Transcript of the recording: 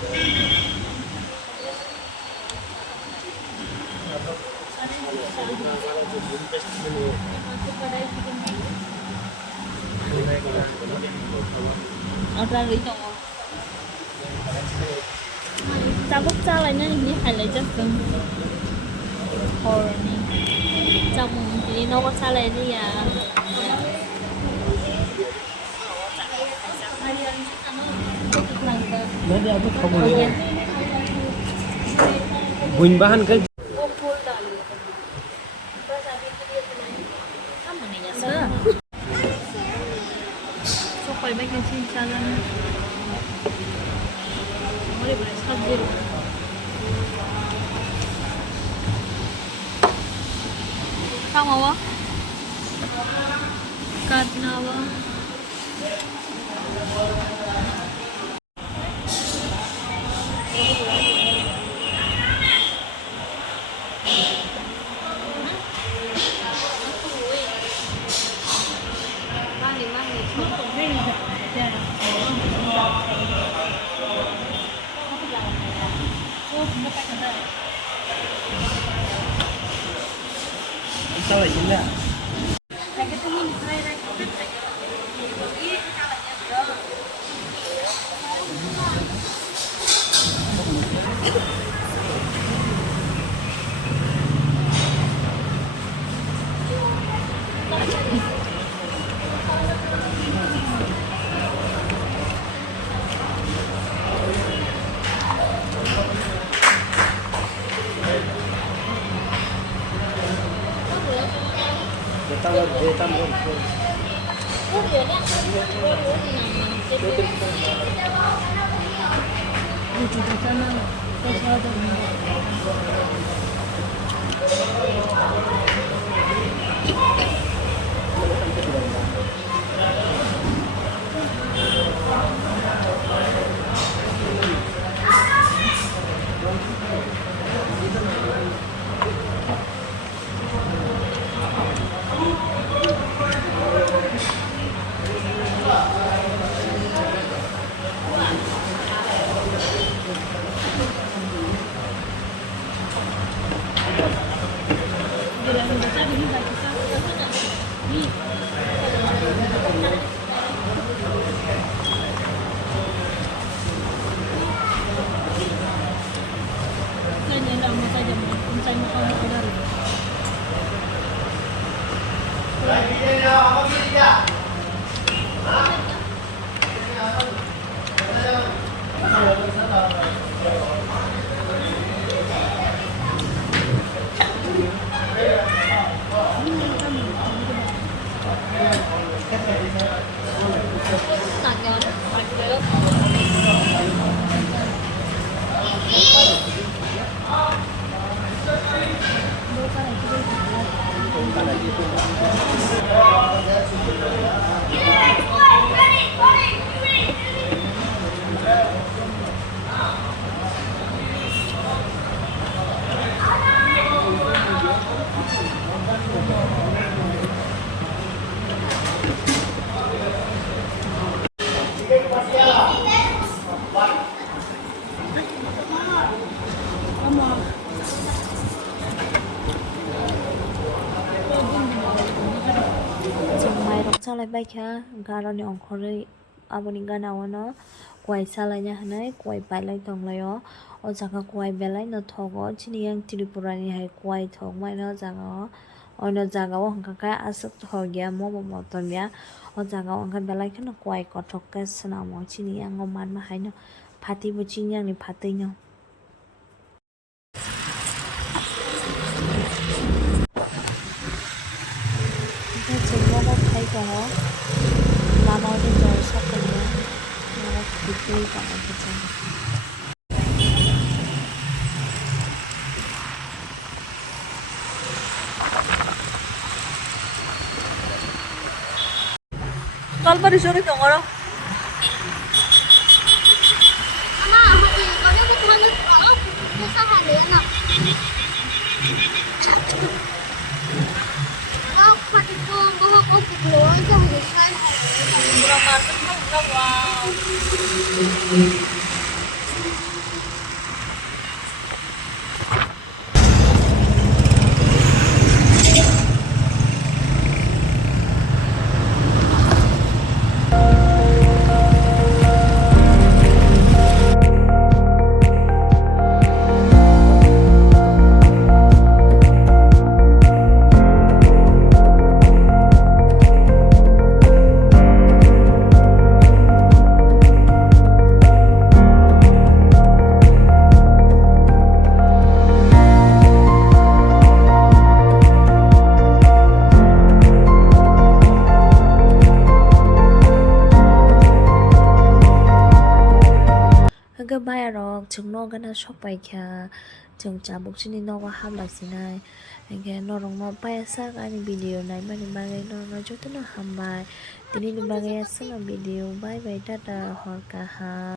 Order dito mo. Sabog sala niya hindi halajak dun. Horny. Trong thì nó có sala gì à? Nanti aku kamu lihat. Buin bahan kan? Kamu nih ya sih. So koy bag na sin sala. Boleh boleh sabir. Kamu apa? Karena apa? Salah juga. Salai baikha garoni ongkhorei aboni ganao kwai salainya hanai kwai bailai tonglaio o jaga kwai belai no thogo chini yang tripurani hai kwai thokmai no jaga ono jaga o hangka ka asuk thogya momo motomya o jaga o hangka belai khano kwai kothok ka swnamo chini yang o manma haino phati bo chini yang ni phatui no Kalau lama udah jauh sakitnya, malah gitu kamu kecil. Kalau pada sore dong orang. Mama, hati kau butuh hangat kalau bisa hari enak. Wow. hingga bayarok chungno gana sokpai kha chung chabuk chini nogo hamlasinai hingga norongno paisa ani video naimani bagui norongno jotono hambai tini ni bagui asano video bye bye tata hor kaham.